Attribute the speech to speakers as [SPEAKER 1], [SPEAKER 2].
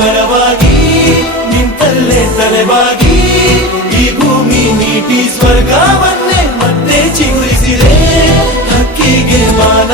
[SPEAKER 1] ಬೆಳವಾಗಿ ನಿಂತಲ್ಲೇ ತಲೆವಾಗಿ ಈ ಭೂಮಿ ನೀಟಿ ಸ್ವರ್ಗವನ್ನೇ ಮತ್ತೆ ಚಿಗುರಿಸಿದೆ ಹಕ್ಕಿಗೆ ಮಾನ